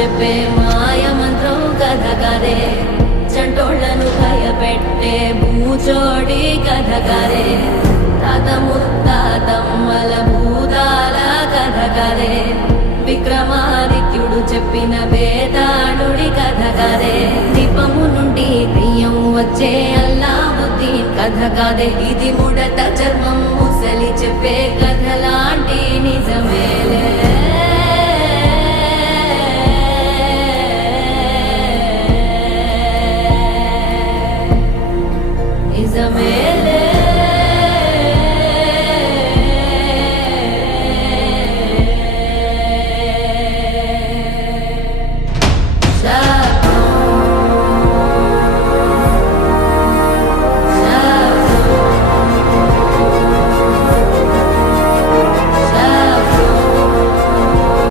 చెప్పే మాయ మంత్రం కథ కదే చంటోళ్లను భయపెట్టే భూచోడి కథ కదే తాత ముత్తాతమ్మల భూతాల కథ కదే విక్రమాదిత్యుడు చెప్పిన వేదాళుడి కథ కదే దీపము నుండి దెయ్యం వచ్చే అల్లావుద్దీన్ కథ కదే ఇది ముడత చర్మం ముసలి చెప్పే కథ లాంటి నిజమే